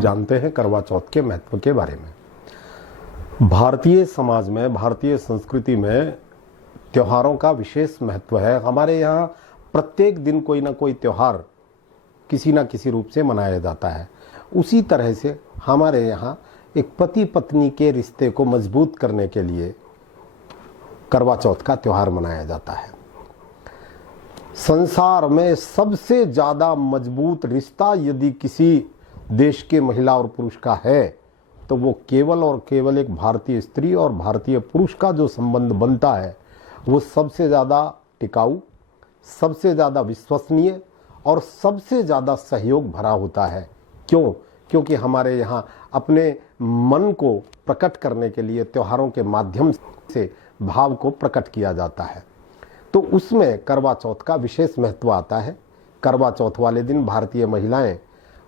जानते हैं करवा चौथ के महत्व के बारे में। भारतीय समाज में, भारतीय संस्कृति में त्योहारों का विशेष महत्व है। हमारे यहाँ प्रत्येक दिन कोई ना कोई त्योहार किसी ना किसी रूप से मनाया जाता है। उसी तरह से हमारे यहाँ एक पति पत्नी के रिश्ते को मजबूत करने के लिए करवा चौथ का त्योहार मनाया जाता है। संसार में सबसे ज़्यादा मजबूत रिश्ता यदि किसी देश के महिला और पुरुष का है तो वो केवल और केवल एक भारतीय स्त्री और भारतीय पुरुष का जो संबंध बनता है वो सबसे ज़्यादा टिकाऊ, सबसे ज़्यादा विश्वसनीय और सबसे ज़्यादा सहयोग भरा होता है। क्यों? क्योंकि हमारे यहाँ अपने मन को प्रकट करने के लिए त्योहारों के माध्यम से भाव को प्रकट किया जाता है। तो उसमें करवा चौथ का विशेष महत्व आता है। करवा चौथ वाले दिन भारतीय महिलाएं,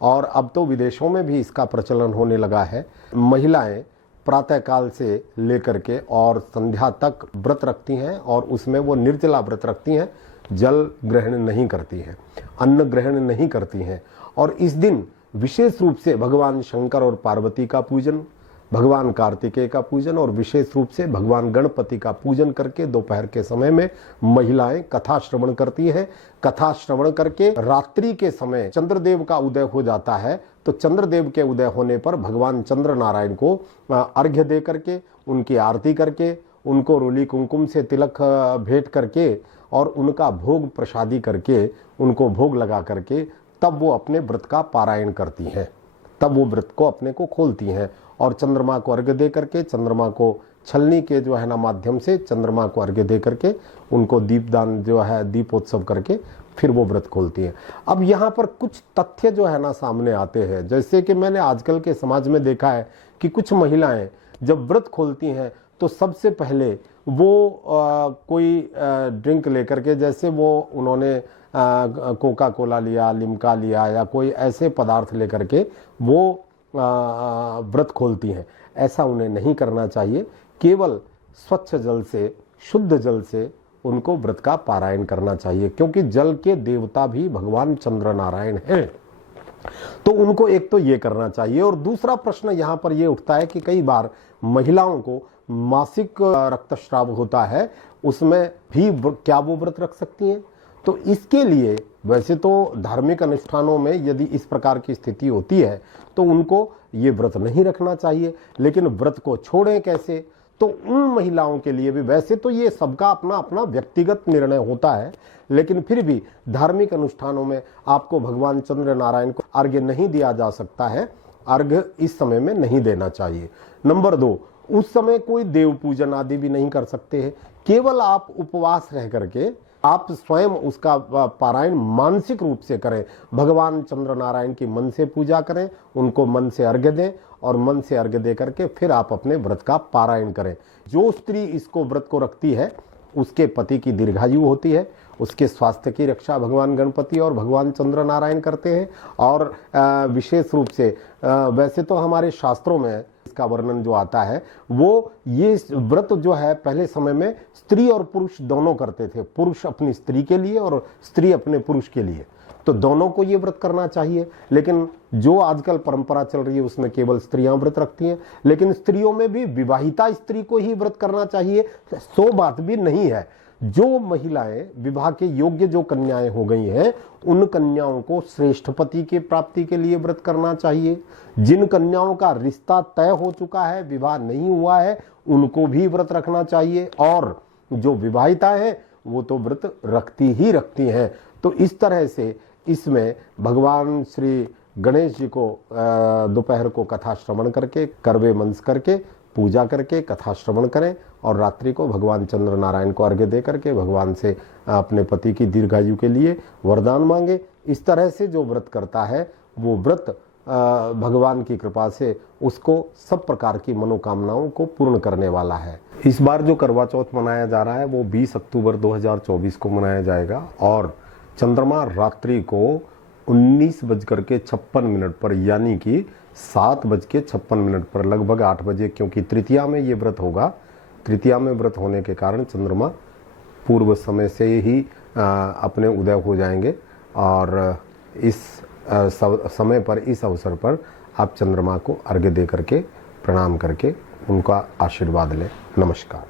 और अब तो विदेशों में भी इसका प्रचलन होने लगा है, महिलाएं प्रातःकाल से लेकर के और संध्या तक व्रत रखती हैं और उसमें वो निर्जला व्रत रखती हैं, जल ग्रहण नहीं करती हैं, अन्न ग्रहण नहीं करती हैं। और इस दिन विशेष रूप से भगवान शंकर और पार्वती का पूजन, भगवान कार्तिकेय का पूजन और विशेष रूप से भगवान गणपति का पूजन करके दोपहर के समय में महिलाएं कथा श्रवण करती हैं। कथा श्रवण करके रात्रि के समय चंद्रदेव का उदय हो जाता है, तो चंद्रदेव के उदय होने पर भगवान चंद्र नारायण को अर्घ्य दे करके, उनकी आरती करके, उनको रोली कुमकुम से तिलक भेंट करके और उनका भोग प्रसादी करके, उनको भोग लगा करके तब वो अपने व्रत का पारायण करती हैं। तब वो व्रत को अपने को खोलती हैं और चंद्रमा को अर्घ्य दे करके, चंद्रमा को छलनी के जो है ना माध्यम से चंद्रमा को अर्घ्य दे करके उनको दीपदान जो है दीपोत्सव करके फिर वो व्रत खोलती हैं। अब यहाँ पर कुछ तथ्य जो है ना सामने आते हैं, जैसे कि मैंने आजकल के समाज में देखा है कि कुछ महिलाएं जब व्रत खोलती हैं तो सबसे पहले वो कोई ड्रिंक लेकर के, जैसे वो उन्होंने कोका कोला लिया, लिम्का लिया या कोई ऐसे पदार्थ लेकर के वो व्रत खोलती हैं। ऐसा उन्हें नहीं करना चाहिए। केवल स्वच्छ जल से, शुद्ध जल से उनको व्रत का पारायण करना चाहिए, क्योंकि जल के देवता भी भगवान चंद्र नारायण हैं। तो उनको एक तो ये करना चाहिए। और दूसरा प्रश्न यहाँ पर ये उठता है कि कई बार महिलाओं को मासिक रक्तस्राव होता है, उसमें भी क्या वो व्रत रख सकती हैं? तो इसके लिए वैसे तो धार्मिक अनुष्ठानों में यदि इस प्रकार की स्थिति होती है तो उनको ये व्रत नहीं रखना चाहिए। लेकिन व्रत को छोड़ें कैसे? तो उन महिलाओं के लिए भी, वैसे तो ये सबका अपना अपना व्यक्तिगत निर्णय होता है, लेकिन फिर भी धार्मिक अनुष्ठानों में आपको भगवान चंद्र नारायण को अर्घ्य नहीं दिया जा सकता है। अर्घ्य इस समय में नहीं देना चाहिए। नंबर 2, उस समय कोई देव पूजन आदि भी नहीं कर सकते हैं। केवल आप उपवास रह करके आप स्वयं उसका पारायण मानसिक रूप से करें। भगवान चंद्र नारायण की मन से पूजा करें, उनको मन से अर्घ्य दें और मन से अर्घ्य दे करके फिर आप अपने व्रत का पारायण करें। जो स्त्री इसको व्रत को रखती है उसके पति की दीर्घायु होती है, उसके स्वास्थ्य की रक्षा भगवान गणपति और भगवान चंद्र नारायण करते हैं। और विशेष रूप से वैसे तो हमारे शास्त्रों में इसका वर्णन जो आता है वो ये व्रत जो है पहले समय में स्त्री और पुरुष दोनों करते थे। पुरुष अपनी स्त्री के लिए और स्त्री अपने पुरुष के लिए, तो दोनों को ये व्रत करना चाहिए। लेकिन जो आजकल परंपरा चल रही है उसमें केवल स्त्रियां व्रत रखती हैं। लेकिन स्त्रियों में भी विवाहिता स्त्री को ही व्रत करना चाहिए, सो बात भी नहीं है। जो महिलाएं विवाह के योग्य जो कन्याएं हो गई हैं उन कन्याओं को श्रेष्ठ पति की प्राप्ति के लिए व्रत करना चाहिए। जिन कन्याओं का रिश्ता तय हो चुका है, विवाह नहीं हुआ है, उनको भी व्रत रखना चाहिए। और जो विवाहिता है वो तो व्रत रखती ही रखती हैं। तो इस तरह से इसमें भगवान श्री गणेश जी को दोपहर को कथा श्रवण करके, करवे मंस करके, पूजा करके कथा श्रवण करें और रात्रि को भगवान चंद्र नारायण को अर्घ्य दे करके भगवान से अपने पति की दीर्घायु के लिए वरदान मांगे। इस तरह से जो व्रत करता है वो व्रत भगवान की कृपा से उसको सब प्रकार की मनोकामनाओं को पूर्ण करने वाला है। इस बार जो करवा चौथ मनाया जा रहा है वो 20 अक्टूबर 2024 को मनाया जाएगा और चंद्रमा रात्रि को 19:56 पर यानी कि 7:56 पर लगभग 8 बजे, क्योंकि तृतीया में ये व्रत होगा। तृतीया में व्रत होने के कारण चंद्रमा पूर्व समय से ही अपने उदय हो जाएंगे और इस समय पर, इस अवसर पर आप चंद्रमा को अर्घ्य दे करके, प्रणाम करके उनका आशीर्वाद लें। नमस्कार।